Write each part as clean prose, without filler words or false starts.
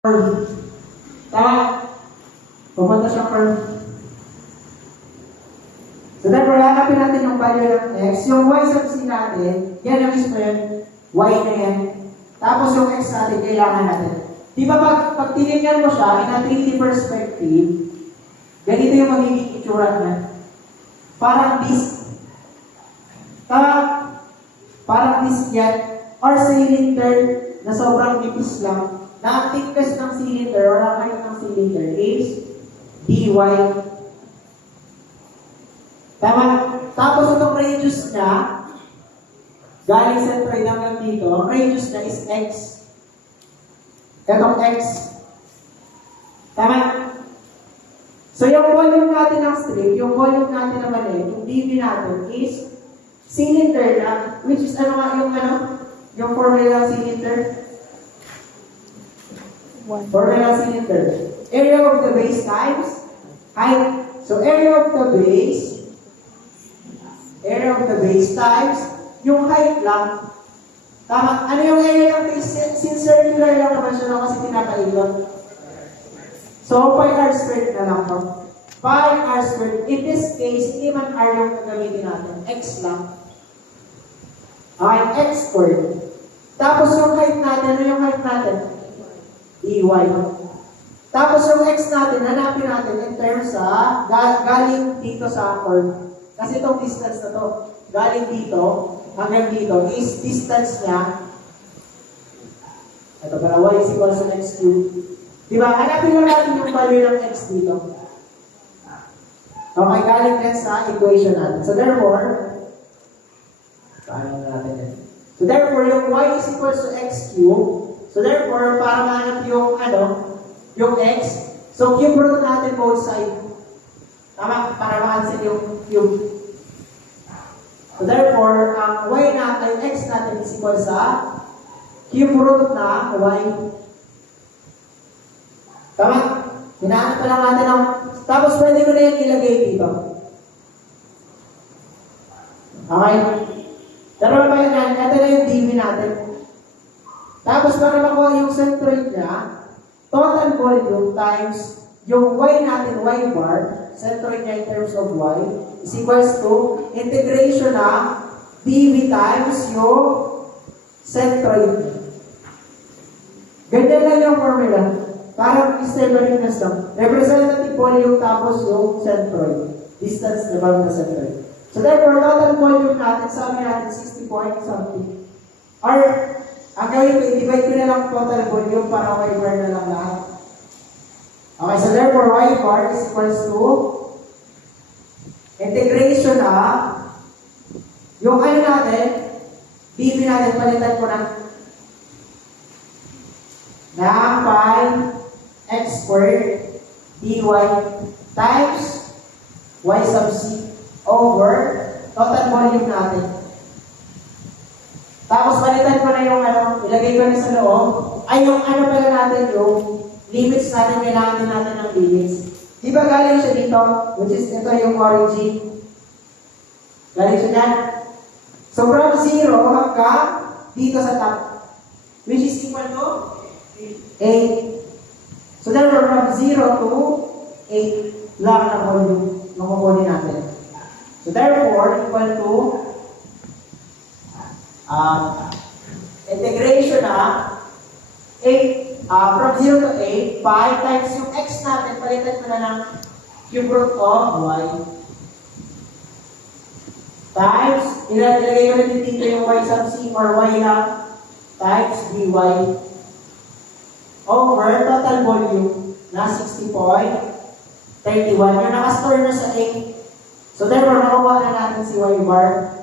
curve. Tama? Pupunta siyang curve. So therefore, hanapin natin yung value ng x. Yung y sub c natin, yan ang square, y na yan. Tapos yung x natin, kailangan natin. Di ba pag tinignan mo siya, in a 3D perspective, ganito yung magiging itsura niya. Parang disc. Tama? Parang disc yan. Or cylinder na sobrang nipis lang. Na ang thickness ng cylinder or ang height ng cylinder is dy. Tama? Tapos itong radius niya, galing centroid hanggang dito, ang radius niya is x. Itong x. Tama? So yung volume natin ng strip, yung volume natin naman yung dv natin is cylinder na, which is yung formula ng cylinder. Formula ng cylinder. Area of the base times height. So area of the base times yung height lang. Tama? Ano yung area ng base? Since circular lang naman siya kasi pinakailot. So, pi r squared na lang to. Pi r squared. In this case, hindi man r yung gagamitin natin. X lang. Okay, x squared. Tapos yung height natin, ano yung height natin? dy. Tapos yung x natin, hanapin natin in terms sa galing dito sa curve. Kasi itong distance na to, galing dito hanggang dito is distance niya. Ito para y is equal to x cubed. Diba? Hanapin lang natin yung value ng x dito. Okay, galing din sa equation natin. So therefore, paano natin yan? So therefore, yung y is equal to x cubed. So therefore, para mahanap yung x, so cube root natin both sides. Tama? Para ma-cancel yung cube. So therefore, ang y natin, x natin is equal sa cube root na y. Tama? Hinahanap pa lang natin ang... Tapos pwede ko na yan ilagay dito. Okay? Pero ba yan? Ito na yung dv natin. Tapos para makuha yung centroid niya, total volume times yung y natin, y bar, centroid niya in terms of y, is equals to integration na dv times yung centroid. Ganyan lang yung formula. Parang stability lang. Representative volume tapos yung centroid. Distance na from the centroid. So therefore, total volume natin, sabi natin 60 point something. Or, ang gawin ko, i-divide ko na lang total volume para y bar na lang lahat. Okay, so therefore, y bar is equals to integration na yung natin, dv natin, palitan ko na pi x squared dy times y sub c over total volume natin. Tapos palitan ko na yung ilagay ko na sa loob. Ay, yung pala natin, yung limits natin, kailangan din natin ng limits. Di ba galing siya dito? Which is, ito yung origin. Galing siya dyan. So, from 0 hanggang dito sa top. Which is equal to 8. So, therefore, from 0 to 8 lang na volume makukunin natin. So, therefore, equal to integration na 8 from 0 to 8 pi times yung x natin, palitan ko na ng cube root of y times, ilagay ko na dito yung y sub c or y lang times dy over total volume na 60.31. Yung nakastore na sa 8. So therefore, nakuha na natin si y bar.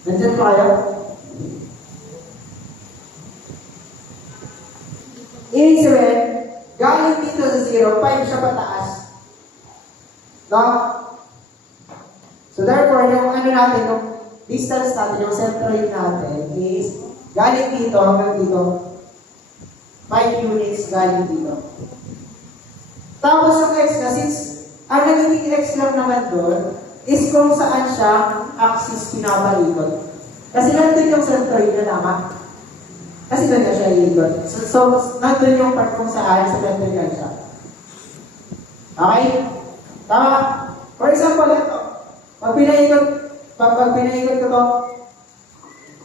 Nandiyan pa kayo? Ibig sabihin, galing dito sa 0, 5 siya pataas. No? So therefore, yung natin, yung distance natin, yung centroid natin is galing dito hanggang dito. 5 units galing dito. Tapos yung x na, since ang nagiging x lang naman doon, is kung saan siya axis pinapaikot. Kasi nandun yung centroid na tama. Kasi doon niya siya iikot. So nandun yung part kung saan symmetrical siya. Okay? Tama? For example, ito. Pag pinaikot ko to,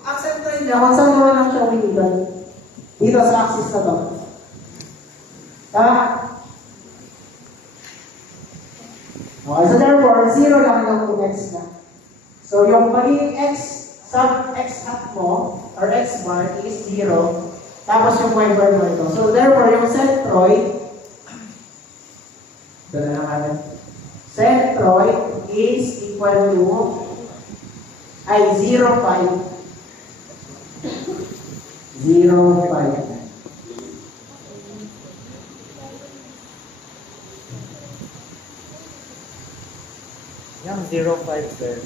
accent rin niya kung saan naman lang siya umiikot. Dito sa axis na to. Tama? Okay, so therefore, 0 lang yung x na. So yung magiging x, sub x hat mo, or x bar is 0, tapos yung y bar mo ito. So therefore, yung centroid, ito na lang natin. Centroid is equal to, ay 0, 5. 0, 5. Yung 0.5, sir.